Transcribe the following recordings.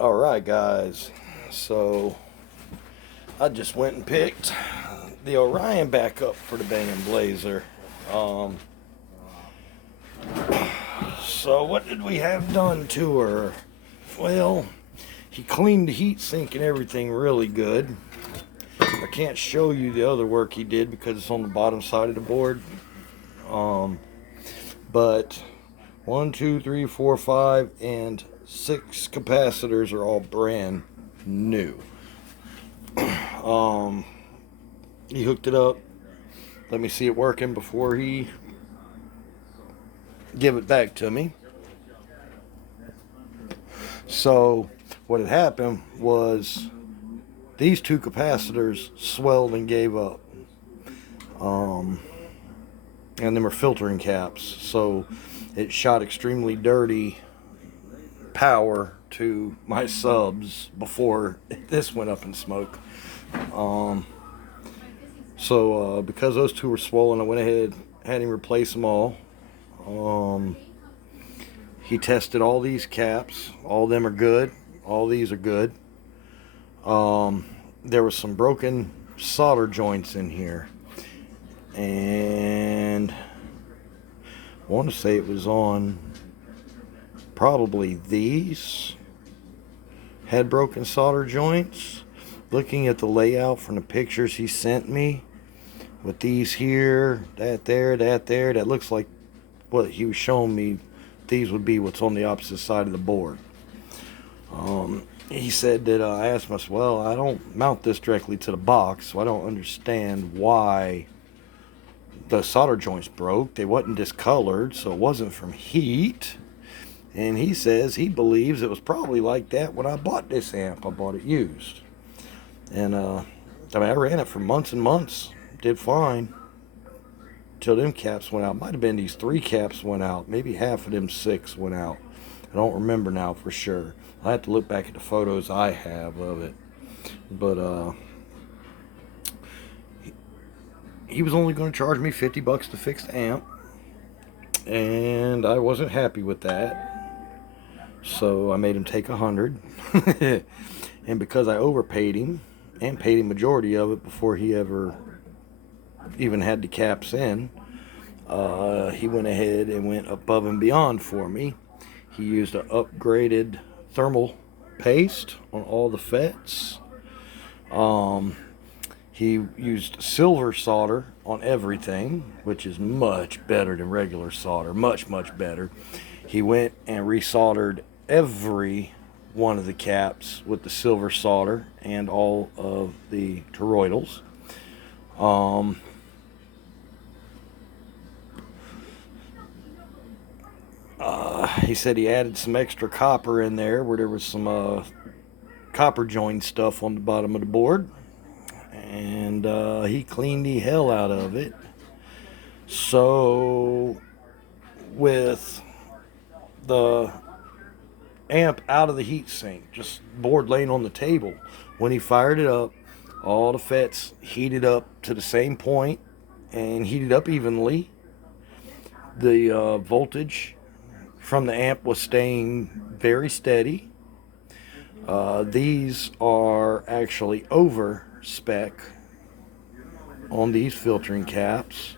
Alright guys, so I just went and picked the Orion back up for the Bang & Blazer. Um, so what did we have done to her? Well, he cleaned the heat sink and everything really good. I can't show you the other work he did because it's on the bottom side of the board. But 1, 2, 3, 4, 5, and 6 capacitors are all brand new. He hooked it up. Let me see it working before he give it back to me. So what had happened was these 2 capacitors swelled and gave up. And them are filtering caps, so it shot extremely dirty power to my subs before this went up in smoke. So because those 2 were swollen, I went ahead, had him replace them all. He tested all these caps. All of them are good. All these are good. There was some broken solder joints in here, and I want to say it was on probably these had broken solder joints. Looking at the layout from the pictures he sent me, with these here, that there, that looks like what he was showing me. These would be what's on the opposite side of the board. He said that I asked myself, well, I don't mount this directly to the box, so I don't understand why the solder joints broke. They wasn't discolored, so it wasn't from heat. And he says he believes it was probably like that when I bought this amp. I bought it used. And I ran it for months and months. Did fine. Till them caps went out. Might have been these 3 caps went out. Maybe half of them 6 went out. I don't remember now for sure. I have to look back at the photos I have of it. But he was only going to charge me $50 to fix the amp, and I wasn't happy with that. So I made him take $100. And because I overpaid him and paid him majority of it before he ever even had the caps in, he went ahead and went above and beyond for me. He used an upgraded thermal paste on all the FETs. He used silver solder on everything, which is much better than regular solder. Much better. He went and resoldered every one of the caps with the silver solder and all of the toroidals. He said he added some extra copper in there where there was some copper joint stuff on the bottom of the board, and he cleaned the hell out of it. So with the amp out of the heat sink, just board laying on the table, when he fired it up, all the FETs heated up to the same point and heated up evenly. The voltage from the amp was staying very steady. These are actually over spec on these filtering caps,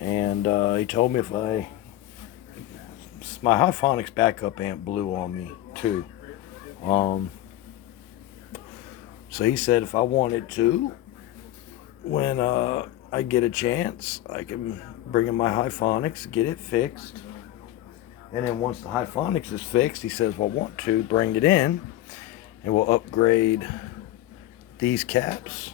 and he told me if my Hyphonics backup amp blew on me too. So he said if I wanted to, when I get a chance, I can bring in my Hyphonics, get it fixed. And then once the Hyphonics is fixed, he says, well, I want to bring it in, and we'll upgrade these caps,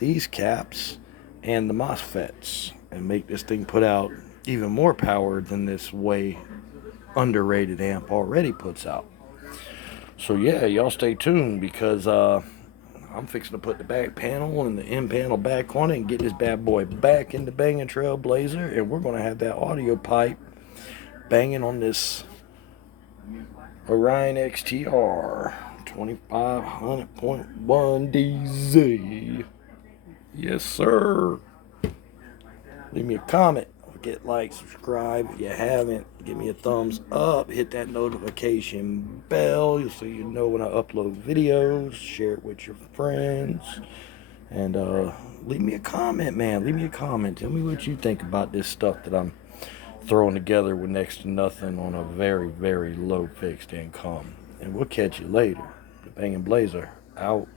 and the MOSFETs, and make this thing put out even more power than this way underrated amp already puts out. So yeah, y'all stay tuned, because I'm fixing to put the back panel and the end panel back on it and get this bad boy back into Bang & Trailblazer, and we're going to have that audio pipe banging on this Orion XTR 2500.1 DZ. Yes, sir. Leave me a comment, it, like, subscribe. If you haven't, give me a thumbs up. Hit that notification bell so you know when I upload videos. Share it with your friends. And leave me a comment, man. Leave me a comment. Tell me what you think about this stuff that I'm throwing together with next to nothing on a very, very low fixed income. And we'll catch you later. The Bangin' Blazer out.